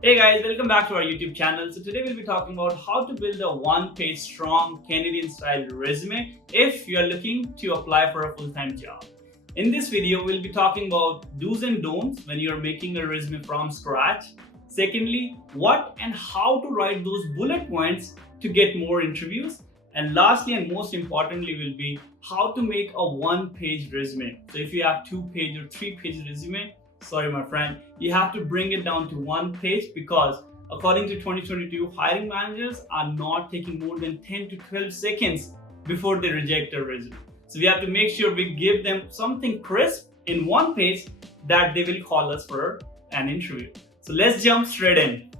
Hey guys, welcome back to our YouTube channel. So today we'll be talking about how to build a one-page strong Canadian style resume if you are looking to apply for a full-time job. In this video, we'll be talking about do's and don'ts when you're making a resume from scratch. Secondly, what and how to write those bullet points to get more interviews. And lastly and most importantly will be how to make a one-page resume. So if you have two-page or three-page resume, sorry my friend, you have to bring it down to one page because according to 2022, hiring managers are not taking more than 10 to 12 seconds before they reject a resume. So we have to make sure we give them something crisp in one page that they will call us for an interview. So let's jump straight in.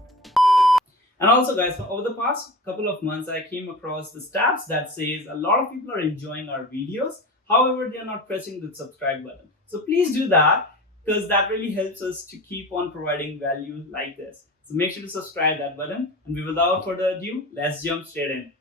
And also guys, over the past couple of months, I came across the stats that says a lot of people are enjoying our videos. However, they are not pressing the subscribe button. So please do that because that really helps us to keep on providing value like this. So make sure to subscribe that button. And without further ado, let's jump straight in.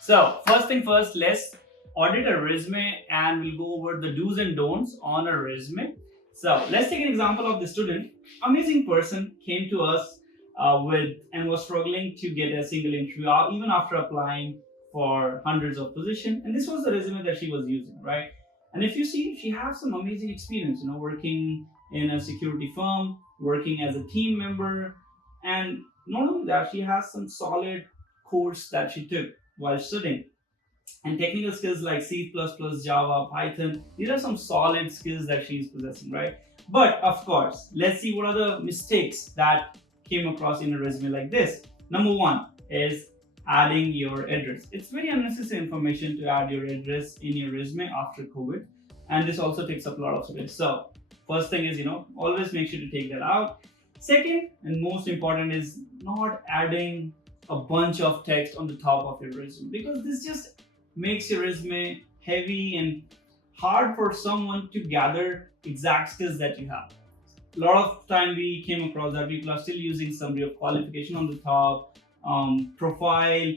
So first thing first, let's audit a resume and we'll go over the do's and don'ts on a resume. So let's take an example of the student. Amazing person came to us and was struggling to get a single interview even after applying for hundreds of positions. And this was the resume that she was using, right? And if you see, she has some amazing experience, working in a security firm, working as a team member, and not only that, she has some solid course that she took while studying. And technical skills like C++, Java, Python, these are some solid skills that she's possessing, right? But of course, let's see what are the mistakes that came across in a resume like this. Number one is adding your address. It's very unnecessary information to add your address in your resume after COVID. And this also takes up a lot of space. So first thing is, always make sure to take that out. Second, and most important, is not adding a bunch of text on the top of your resume because this just makes your resume heavy and hard for someone to gather exact skills that you have. A lot of time we came across that people are still using summary of qualification on the top, profile,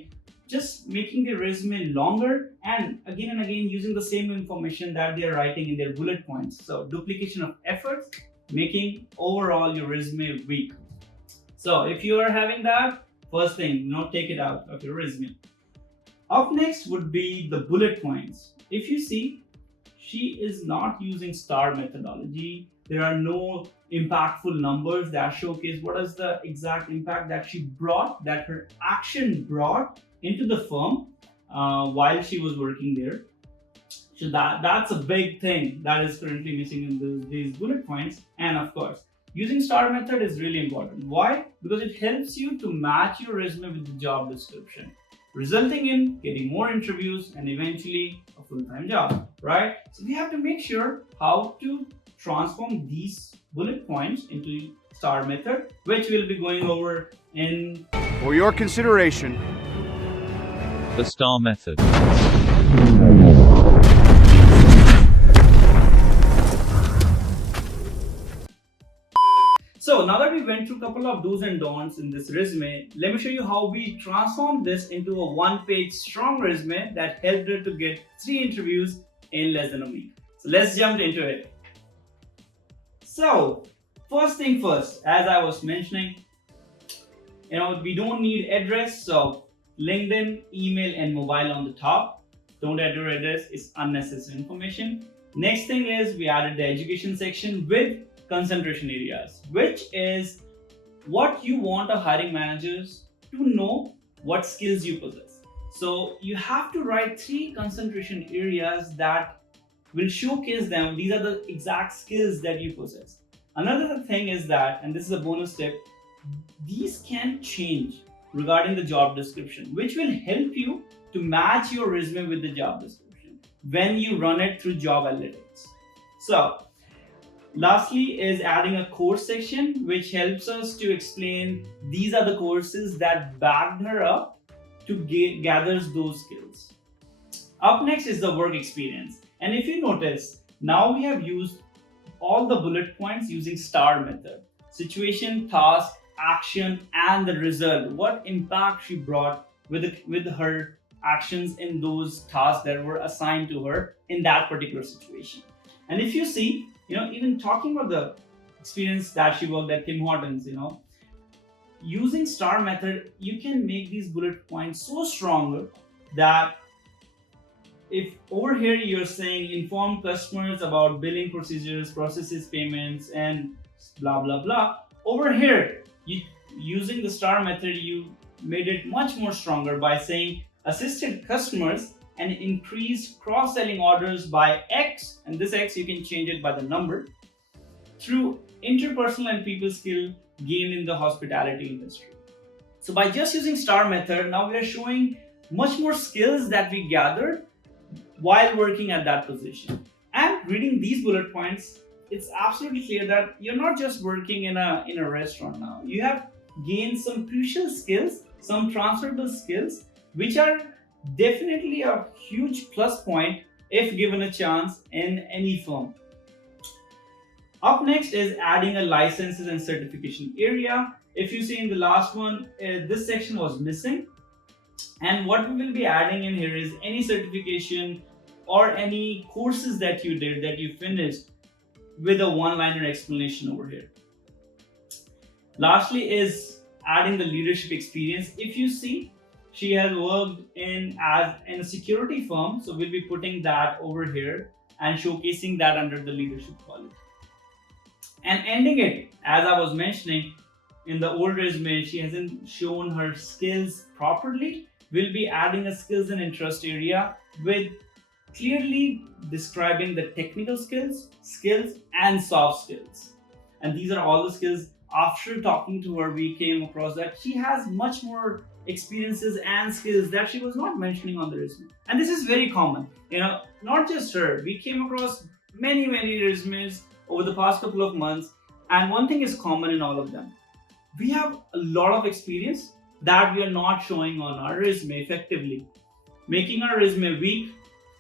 just making their resume longer and again using the same information that they are writing in their bullet points. So duplication of efforts, making overall your resume weak. So if you are having that, first thing, take it out of your resume. Up next would be the bullet points. If you see, she is not using STAR methodology. There are no impactful numbers that showcase what is the exact impact that she brought, that her action brought into the firm while she was working there. So that's a big thing that is currently missing in these bullet points. And of course, using STAR method is really important. Why? Because it helps you to match your resume with the job description, resulting in getting more interviews and eventually a full-time job, right? So we have to make sure how to transform these bullet points into STAR method, which we'll be going over in For your consideration, the STAR method. So now that we went through a couple of do's and don'ts in this resume, let me show you how we transformed this into a one-page strong resume that helped her to get 3 interviews in less than a week. So let's jump into it. So first thing first, as I was mentioning, we don't need address, so LinkedIn, email, and mobile on the top. Don't add your address, it's unnecessary information. Next thing is we added the education section with concentration areas, which is what you want a hiring managers to know what skills you possess. So you have to write 3 concentration areas that will showcase them. These are the exact skills that you possess. Another thing is that, and this is a bonus tip, these can change regarding the job description, which will help you to match your resume with the job description when you run it through job analytics. So lastly is adding a course section, which helps us to explain these are the courses that backed her up to gathers those skills. Up next is the work experience. And if you notice, now we have used all the bullet points using STAR method. Situation, task, action, and the result. What impact she brought with her actions in those tasks that were assigned to her in that particular situation. And if you see, even talking about the experience that she worked at Tim Hortons, using STAR method, you can make these bullet points so stronger that if over here you're saying inform customers about billing procedures, processes, payments, and blah blah blah, over here using the STAR method, you made it much more stronger by saying assisted customers and increased cross-selling orders by X, and this X you can change it by the number, through interpersonal and people skill gained in the hospitality industry. So by just using STAR method, now we are showing much more skills that we gathered while working at that position. And reading these bullet points, it's absolutely clear that you're not just working in a restaurant now. You have gained some crucial skills, some transferable skills, which are definitely a huge plus point if given a chance in any firm. Up next is adding a licenses and certification area. If you see in the last one, this section was missing. And what we will be adding in here is any certification or any courses that you did, that you finished, with a one-liner explanation over here. Lastly is adding the leadership experience. If you see, she has worked in a security firm, so we'll be putting that over here and showcasing that under the leadership quality. And ending it, as I was mentioning, in the old resume, she hasn't shown her skills properly. We'll be adding a skills and interest area with clearly describing the technical skills and soft skills. And these are all the skills. After talking to her, we came across that she has much more experiences and skills that she was not mentioning on the resume. And this is very common. Not just her. We came across many resumes over the past couple of months, and one thing is common in all of them. We have a lot of experience that we are not showing on our resume effectively, making our resume weak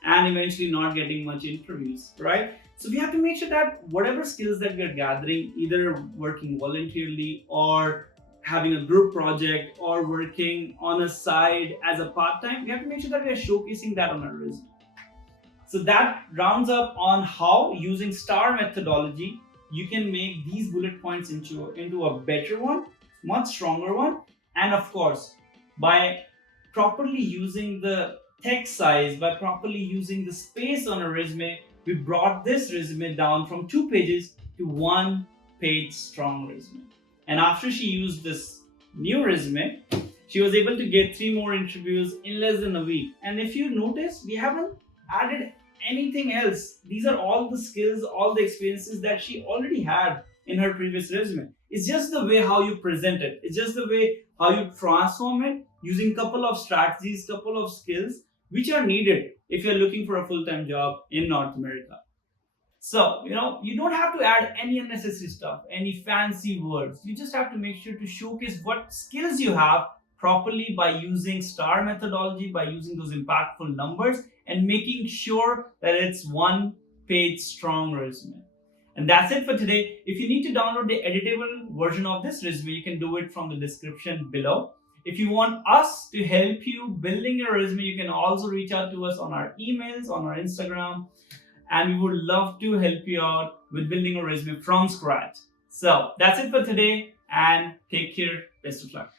and eventually not getting much interviews, right? So we have to make sure that whatever skills that we are gathering, either working voluntarily or having a group project or working on a side as a part-time, we have to make sure that we are showcasing that on our resume. So that rounds up on how, using STAR methodology, you can make these bullet points into a better one, much stronger one. And of course, by properly using the text size, by properly using the space on a resume, we brought this resume down from 2 pages to 1 page strong resume. And after she used this new resume, she was able to get 3 more interviews in less than a week. And if you notice, we haven't added anything else. These are all the skills, all the experiences that she already had in her previous resume. It's just the way how you present it. It's just the way how you transform it using couple of strategies, couple of skills which are needed if you're looking for a full-time job in North America. So, you don't have to add any unnecessary stuff, any fancy words. You just have to make sure to showcase what skills you have properly by using STAR methodology, by using those impactful numbers, and making sure that it's 1 page strong resume. And that's it for today. If you need to download the editable version of this resume, you can do it from the description below. If you want us to help you building your resume, you can also reach out to us on our emails, on our Instagram, and we would love to help you out with building a resume from scratch. So that's it for today, and take care. Best of luck.